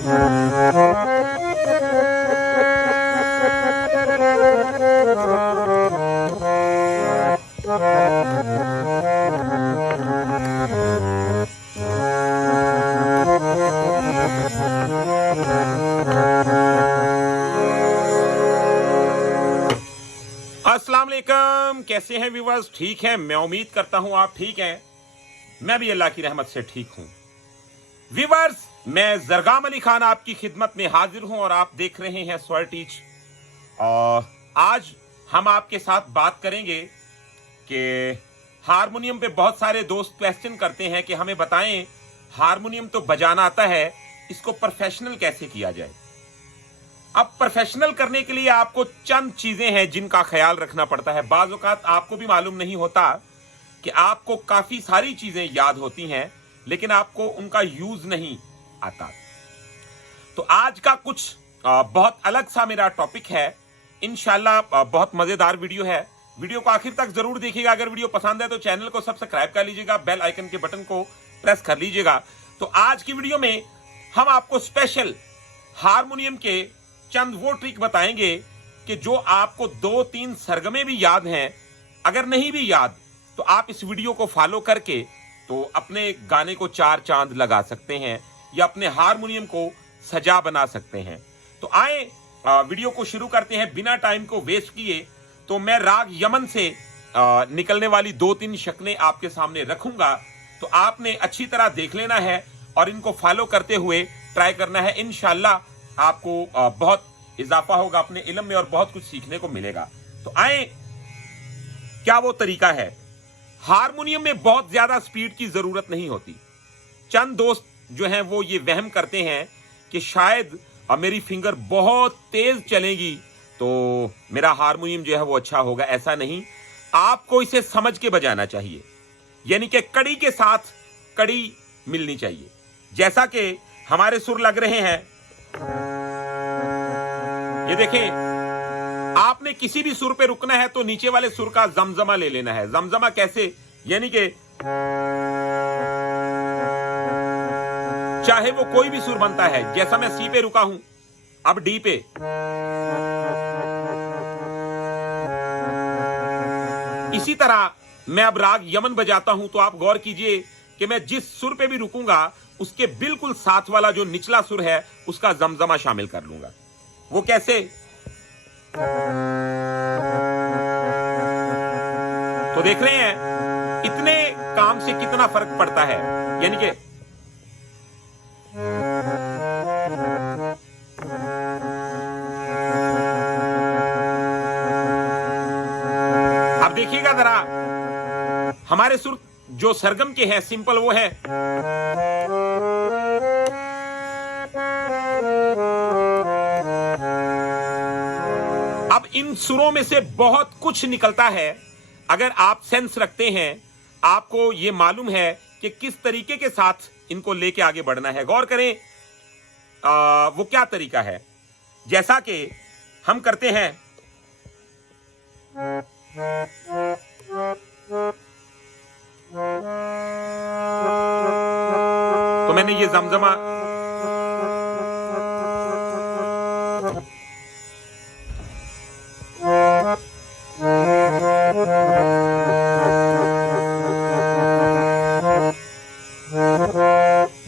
अस्सलाम वालेकुम, कैसे हैं व्यूवर्स? ठीक हैं, मैं उम्मीद करता हूं आप ठीक हैं। मैं भी अल्लाह की रहमत से ठीक हूं। व्यूवर्स, मैं जरगाम अली खान आपकी खिदमत में हाजिर हूं और आप देख रहे हैं स्वर टीच। और आज हम आपके साथ बात करेंगे कि हारमोनियम पे बहुत सारे दोस्त क्वेश्चन करते हैं कि हमें बताएं हारमोनियम तो बजाना आता है, इसको प्रोफेशनल कैसे किया जाए। अब प्रोफेशनल करने के लिए आपको चंद चीजें हैं जिनका ख्याल रखना पड़ता है। बाज़ औक़ात आपको भी मालूम नहीं होता कि आपको काफी सारी चीजें याद होती हैं, लेकिन आपको उनका यूज नहीं आता। तो आज का कुछ बहुत अलग सा मेरा टॉपिक है। इंशाल्लाह बहुत मजेदार वीडियो है। वीडियो को आखिर तक जरूर देखिएगा। अगर वीडियो पसंद है तो चैनल को सब्सक्राइब कर लीजिएगा, बेल आइकन के बटन को प्रेस कर लीजिएगा। तो आज की वीडियो में हम आपको स्पेशल हारमोनियम के चंद वो ट्रिक बताएंगे कि जो आपको 2-3 सरगमे भी याद हैं। अगर नहीं भी याद तो आप इस वीडियो को फॉलो करके तो अपने गाने को 4 चांद लगा सकते हैं या अपने हारमोनियम को सजा बना सकते हैं। तो आए वीडियो को शुरू करते हैं बिना टाइम को वेस्ट किए। तो मैं राग यमन से निकलने वाली 2-3 शक्लें आपके सामने रखूंगा, तो आपने अच्छी तरह देख लेना है और इनको फॉलो करते हुए ट्राई करना है। इंशाल्लाह आपको बहुत इजाफा होगा अपने इल्म में और बहुत कुछ सीखने को मिलेगा। तो आए, क्या वो तरीका है। हारमोनियम में बहुत ज्यादा स्पीड की जरूरत नहीं होती। चंद दोस्त जो हैं वो ये वहम करते हैं कि शायद मेरी फिंगर बहुत तेज चलेगी तो मेरा हारमोनियम जो है वो अच्छा होगा। ऐसा नहीं, आपको इसे समझ के बजाना चाहिए, यानी कि कड़ी के साथ कड़ी मिलनी चाहिए। जैसा कि हमारे सुर लग रहे हैं, ये देखें, आपने किसी भी सुर पे रुकना है तो नीचे वाले सुर का जमजमा ले लेना है। जमजमा कैसे, यानी कि चाहे वो कोई भी सुर बनता है। जैसा मैं सी पे रुका हूं, अब डी पे, इसी तरह मैं अब राग यमन बजाता हूं तो आप गौर कीजिए कि मैं जिस सुर पे भी रुकूंगा उसके बिल्कुल साथ वाला जो निचला सुर है उसका जमजमा शामिल कर लूंगा। वो कैसे, तो देख रहे हैं इतने काम से कितना फर्क पड़ता है। यानी कि अब देखिएगा जरा, हमारे सुर जो सरगम के हैं सिंपल वो है, अब इन सुरों में से बहुत कुछ निकलता है। अगर आप सेंस रखते हैं, आपको यह मालूम है कि किस तरीके के साथ इनको लेके आगे बढ़ना है। गौर करें वो क्या तरीका है। जैसा कि हम करते हैं, तो मैंने ये जमजमा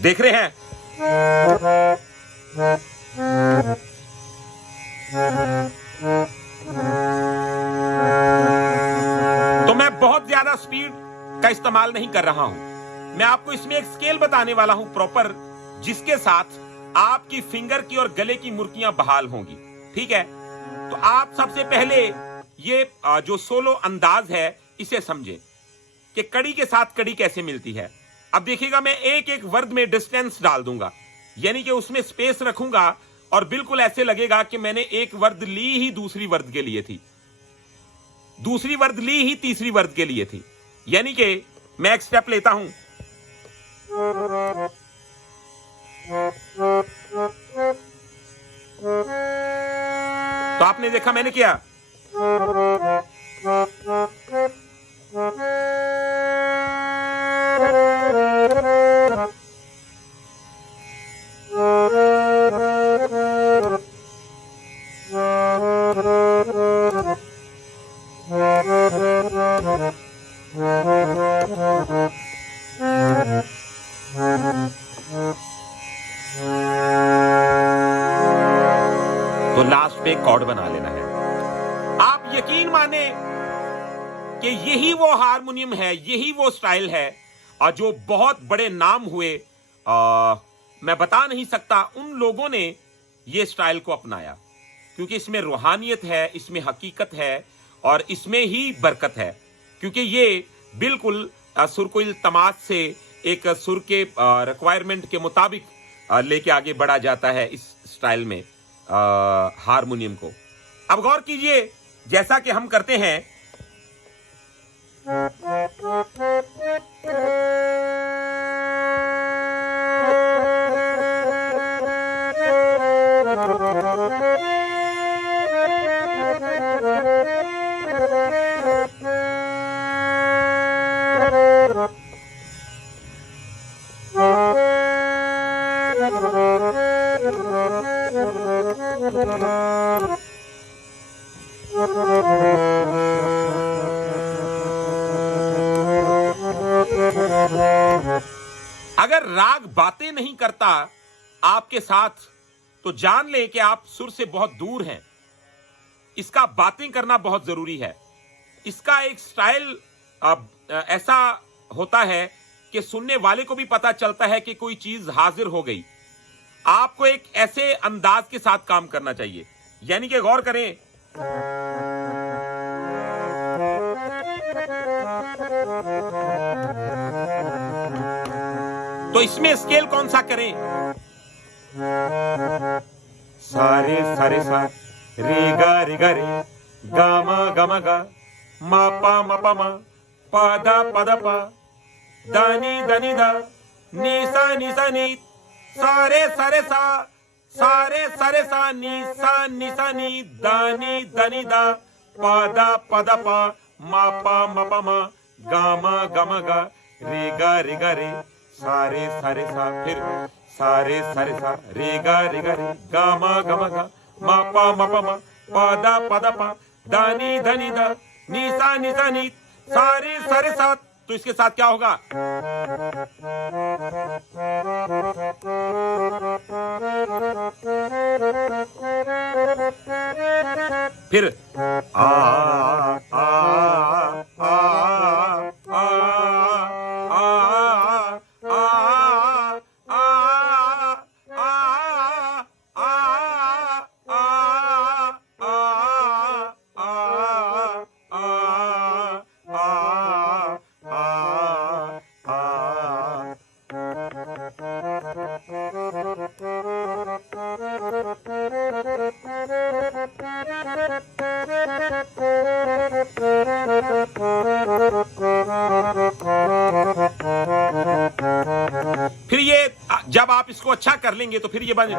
देख रहे हैं, तो मैं बहुत ज्यादा स्पीड का इस्तेमाल नहीं कर रहा हूं। मैं आपको इसमें एक स्केल बताने वाला हूं प्रॉपर, जिसके साथ आपकी फिंगर की और गले की मुर्कियां बहाल होंगी। ठीक है, तो आप सबसे पहले ये जो सोलो अंदाज है इसे समझें कि कड़ी के साथ कड़ी कैसे मिलती है। अब देखिएगा, मैं एक एक वर्ड में डिस्टेंस डाल दूंगा, यानी कि उसमें स्पेस रखूंगा और बिल्कुल ऐसे लगेगा कि मैंने एक वर्ड ली ही दूसरी वर्ड के लिए थी, दूसरी वर्ड ली ही तीसरी वर्ड के लिए थी। यानी कि मैं एक स्टेप लेता हूं, तो आपने देखा मैंने क्या, तो लास्ट पे कॉर्ड बना लेना है। आप यकीन माने कि यही वो हारमोनियम है, यही वो स्टाइल है और जो बहुत बड़े नाम हुए, मैं बता नहीं सकता, उन लोगों ने ये स्टाइल को अपनाया, क्योंकि इसमें रूहानियत है, इसमें हकीकत है और इसमें ही बरकत है। क्योंकि ये बिल्कुल सुर को इल्तमास से एक सुर के रिक्वायरमेंट के मुताबिक लेके आगे बढ़ा जाता है इस स्टाइल में हारमोनियम को। अब गौर कीजिए, जैसा कि हम करते हैं, अगर राग बातें नहीं करता आपके साथ, तो जान लें कि आप सुर से बहुत दूर हैं। इसका बातें करना बहुत जरूरी है। इसका एक स्टाइल ऐसा होता है कि सुनने वाले को भी पता चलता है कि कोई चीज हाजिर हो गई। आपको एक ऐसे अंदाज के साथ काम करना चाहिए, यानी कि गौर करें, तो इसमें स्केल कौन सा करें? सारे सारे सा, रे गा रे, गा मा गा, मा पा मा, दा पा, दानी दनी दा, नी सा नी, सारे सारे सा, सारे सारे सा, नी सा नी, दानी दनी दा, पा पा, मा पा, गा मा गा, रे गा रे, सारे सारे सा, फिर सारे सारे सा, रे गा रे, गा मा गा, मा पा पा, दानी धनी दा, नी सा नी, सारे सारे सा। तो इसके साथ क्या होगा? फिर आ आ आ आ फिर ये जब आप इसको अच्छा कर लेंगे तो फिर ये बन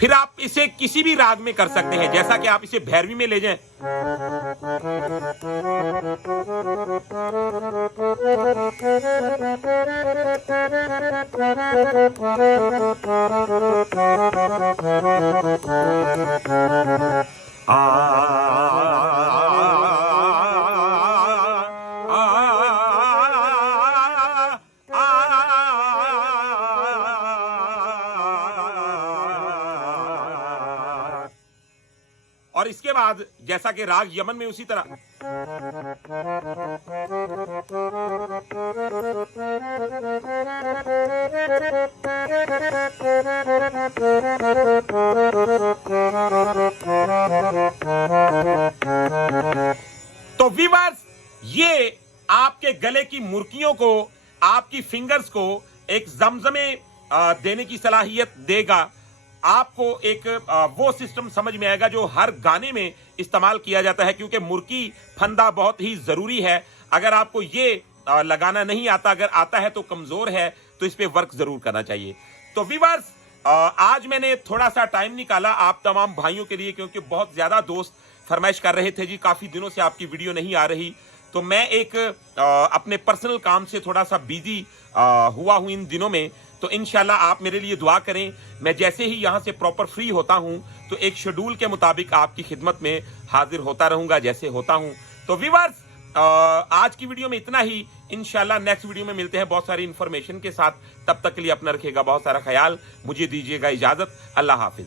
फिर आप इसे किसी भी राग में कर सकते हैं, जैसा कि आप इसे भैरवी में ले जाएं। और इसके बाद जैसा कि राग यमन में उसी तरह तो व्यूअर्स, ये आपके गले की मुर्कियों को, आपकी फिंगर्स को एक जमजमे देने की सलाहियत देगा। आपको एक वो सिस्टम समझ में आएगा जो हर गाने में इस्तेमाल किया जाता है, क्योंकि मुर्की फंदा बहुत ही जरूरी है। अगर आपको ये लगाना नहीं आता, अगर आता है तो कमजोर है, तो इस पे वर्क जरूर करना चाहिए। तो व्यूअर्स, आज मैंने थोड़ा सा टाइम निकाला आप तमाम भाइयों के लिए, क्योंकि बहुत ज्यादा दोस्त फरमाइश कर रहे थे जी काफी दिनों से आपकी वीडियो नहीं आ रही। तो मैं एक अपने पर्सनल काम से थोड़ा सा बिजी हुआ हूं इन दिनों में। तो इंशाल्लाह आप मेरे लिए दुआ करें। मैं जैसे ही यहां से प्रॉपर फ्री होता हूं तो एक शेड्यूल के मुताबिक आपकी खिदमत में हाजिर होता रहूंगा जैसे होता हूं। तो व्यूअर्स, आज की वीडियो में इतना ही। इंशाल्लाह नेक्स्ट वीडियो में मिलते हैं बहुत सारी इंफॉर्मेशन के साथ। तब तक के लिए अपना रखिएगा बहुत सारा ख्याल। मुझे दीजिएगा इजाजत। अल्लाह हाफिज।